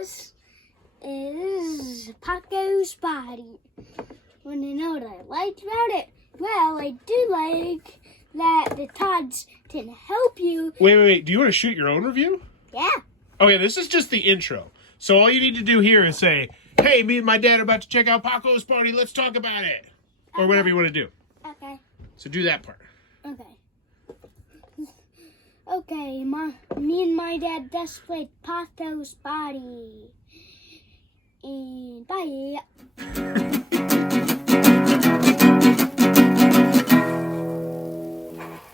this is Paco's Party. Want to know what I liked about it? Well, I do like that the Tods can help you. Wait. Do you want to shoot your own review? Yeah. Okay, this is just the intro. So all you need to do here is say, hey, me and my dad are about to check out Paco's Party. Let's talk about it. Or whatever you want to do. Okay. So do that part. Okay. Okay, me and my dad just played Paco's Party. And bye.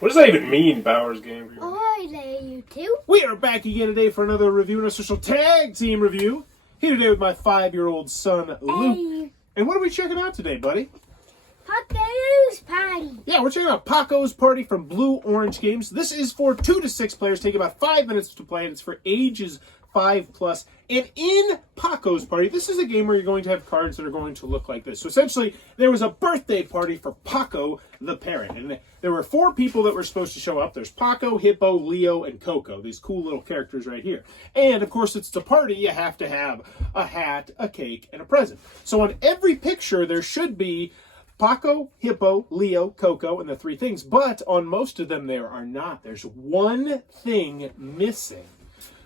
What does that even mean, Bowers Game? Hi there, you two. We are back again today for another review, an official tag team review. Here today with my 5-year-old son, Luke. Hey. And what are we checking out today, buddy? Paco's Party. Yeah, we're checking out Paco's Party from Blue Orange Games. This is for 2 to 6 players, take about 5 minutes to play, and it's for ages 5+. And in Paco's Party, this is a game where you're going to have cards that are going to look like this. So essentially, there was a birthday party for Paco the parrot, and there were 4 people that were supposed to show up. There's Paco, Hippo, Leo, and Coco, these cool little characters right here. And of course, it's the party, you have to have a hat, a cake, and a present. So on every picture, there should be Paco, Hippo, Leo, Coco, and the 3 things. But on most of them, there are not. There's one thing missing.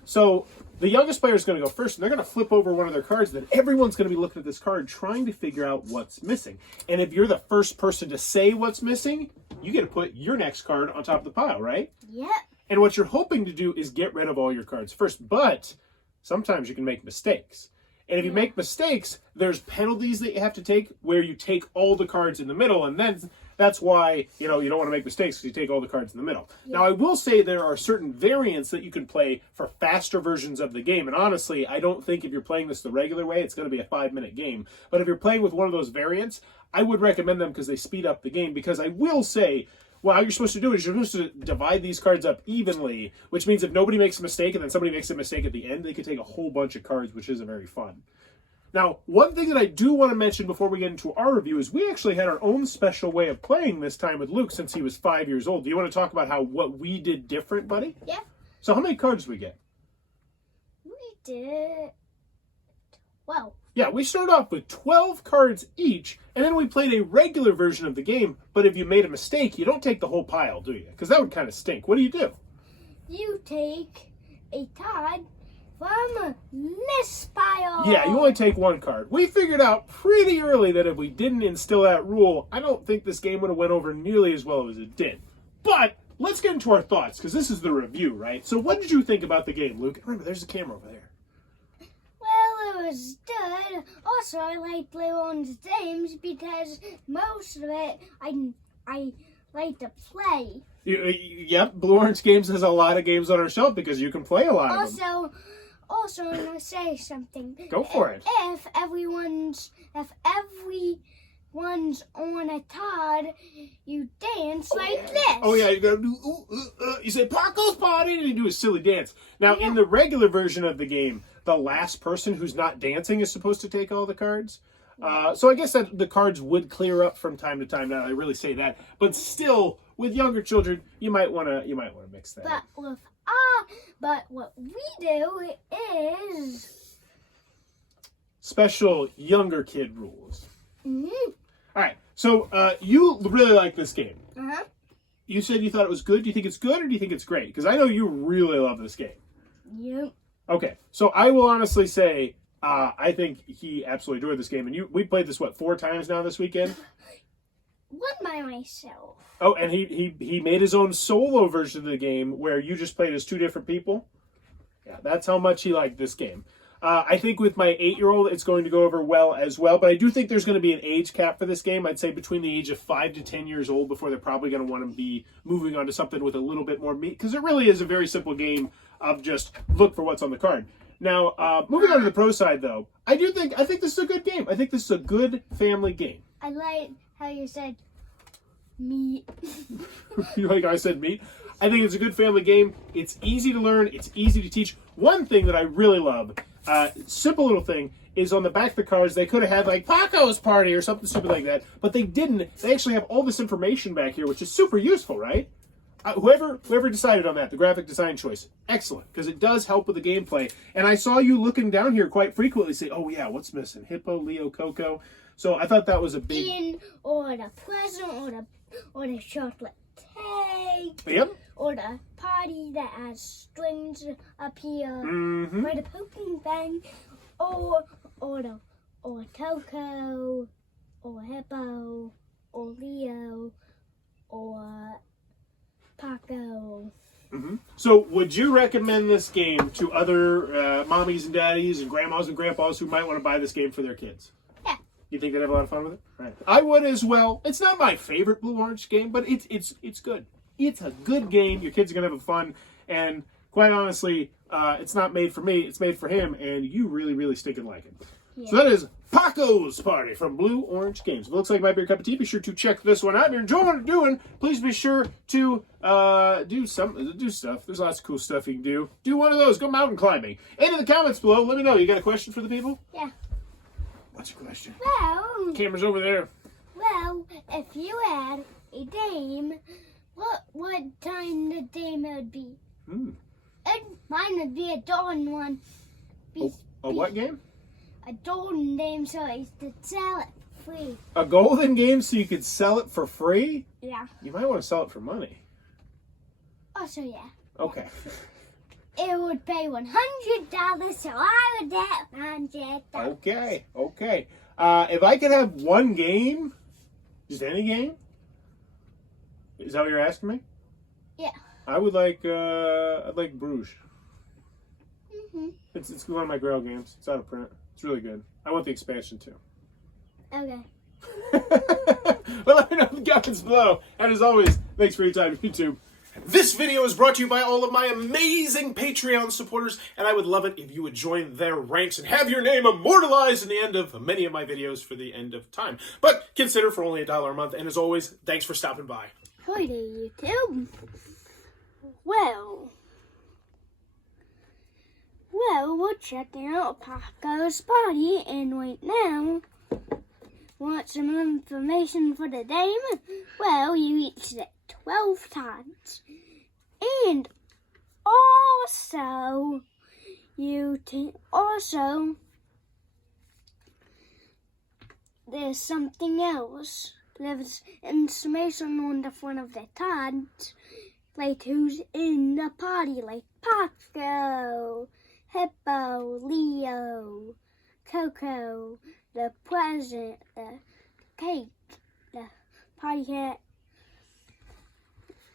So the youngest player is going to go first, and they're going to flip over one of their cards. Then everyone's going to be looking at this card, trying to figure out what's missing. And if you're the first person to say what's missing, you get to put your next card on top of the pile, right? Yep. And what you're hoping to do is get rid of all your cards first. But sometimes you can make mistakes. And if you make mistakes, there's penalties that you have to take where you take all the cards in the middle. And then that's why, you don't want to make mistakes because you take all the cards in the middle. Yeah. Now, I will say there are certain variants that you can play for faster versions of the game. And honestly, I don't think if you're playing this the regular way, it's going to be a 5-minute game. But if you're playing with one of those variants, I would recommend them because they speed up the game. Because I will say, well, how you're supposed to do it is you're supposed to divide these cards up evenly, which means if nobody makes a mistake and then somebody makes a mistake at the end, they can take a whole bunch of cards, which isn't very fun. Now, one thing that I do want to mention before we get into our review is we actually had our own special way of playing this time with Luke since he was 5 years old. Do you want to talk about what we did different, buddy? Yeah. So how many cards did we get? We did 12. Yeah, we started off with 12 cards each, and then we played a regular version of the game, but if you made a mistake, you don't take the whole pile, do you? Because that would kind of stink. What do? You take a card from this pile. Yeah, you only take 1 card. We figured out pretty early that if we didn't instill that rule, I don't think this game would have went over nearly as well as it did. But let's get into our thoughts, because this is the review, right? So what did you think about the game, Luke? Remember, there's a camera over there. Well, it was good. Also, I like Blue Orange Games because most of it I like to play. Yep, Blue Orange Games has a lot of games on our shelf because you can play a lot of them. Also, I'm gonna say something. Go for it. If everyone's on a card, you dance like this. Oh yeah, you gotta do. You say Paco's Party, and you do a silly dance. Now, in the regular version of the game, the last person who's not dancing is supposed to take all the cards. So I guess that the cards would clear up from time to time. Now I really say that, but still, with younger children, you might want to mix that. But what we do is special younger kid rules. Mm-hmm. All right, so you really like this game. Uh-huh. You said you thought it was good. Do you think it's good or do you think it's great? Because I know you really love this game. Yep. Okay, so I will honestly say I think he absolutely adored this game. And we played this, 4 times now this weekend? One by myself. Oh, and he made his own solo version of the game where you just played as 2 different people? Yeah, that's how much he liked this game. I think with my 8-year-old, it's going to go over well as well. But I do think there's going to be an age cap for this game. I'd say between the age of 5 to 10 years old before they're probably going to want to be moving on to something with a little bit more meat. Because it really is a very simple game of just look for what's on the card. Now, moving on to the pro side, though, I think this is a good game. I think this is a good family game. I like how you said meat. You like how I said meat? I think it's a good family game. It's easy to learn. It's easy to teach. One thing that I really love, simple little thing, is on the back of the cards, they could have had like Paco's Party or something stupid like that, but they didn't. They actually have all this information back here, which is super useful, right? whoever decided on that, the graphic design choice, excellent, because it does help with the gameplay. And I saw you looking down here quite frequently, say, "Oh yeah, what's missing? Hippo, Leo, Coco." So I thought that was a big. Or the present, or the chocolate cake. Yep. Or the party that has strings up here. Mm-hmm. Or the poking thing. Or Coco. Or Hippo. Or Leo. Or Paco. Mm-hmm. So would you recommend this game to other mommies and daddies and grandmas and grandpas who might want to buy this game for their kids? Yeah. You think they'd have a lot of fun with it? Right. I would as well. It's not my favorite Blue Orange game, but it's good. It's a good game. Your kids are gonna have fun, and quite honestly, it's not made for me. It's made for him, and you really, really stinking like it. Yeah. So that is Paco's Party from Blue Orange Games. If it looks like it might be your cup of tea, be sure to check this one out. If you're enjoying what we're doing, please be sure to do stuff. There's lots of cool stuff you can do. Do one of those. Go mountain climbing. And in the comments below, let me know. You got a question for the people? Yeah. What's your question? Well, Camera's over there. Well, if you had a game, what time the game would be? And mine would be a dawn one. A what game? A golden game, so I could sell it free. A golden game so you could sell it for free? Yeah. You might want to sell it for money. Also, yeah. Okay. It would pay $100, so I would get $100. Okay. If I could have one game, just any game, is that what you're asking me? Yeah. I would like, I'd like Bruges. Mm-hmm. It's one of my Grail games. It's out of print. It's really good. I want the expansion too. Okay. Well, let me know in the comments below. And as always, thanks for your time, YouTube. This video is brought to you by all of my amazing Patreon supporters, and I would love it if you would join their ranks and have your name immortalized in the end of many of my videos for the end of time. But consider for only $1 a month, and as always, thanks for stopping by. Hi there, YouTube. Well, we're checking out Paco's Party, and right now, want some information for the game? Well, you each it 12 times. And also, there's something else. There's information on the front of the cards, like who's in the party, like Paco, Hippo, Leo, Coco, the present, the cake, the party hat.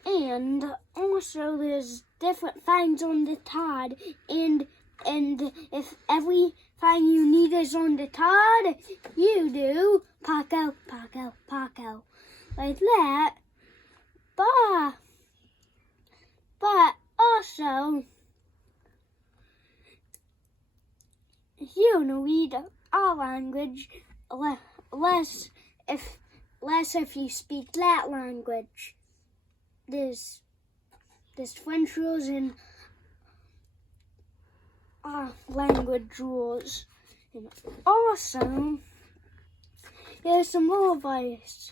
And also there's different things on the card, and if every thing you need is on the card, you do Paco, Paco, Paco, like that. But also, you read our language less if you speak that language. There's French rules and language rules. And also, there's some more advice.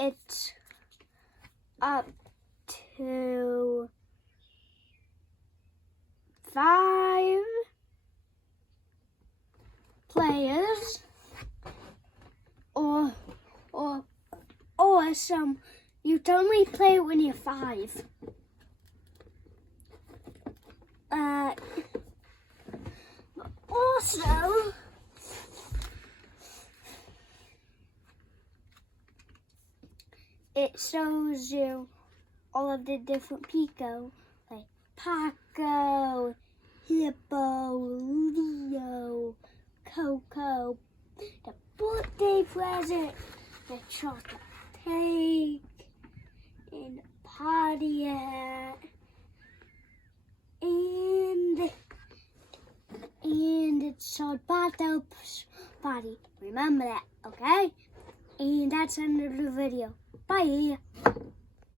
It's up to 5 players, or some. You only play when you're 5. Also, it shows you all of the different Pico, like Paco, Hippo, Leo, Coco, the birthday present, the chocolate cake, and the party hat, and it's called Paco's Party. Remember that, okay? And that's the end of the video. Bye.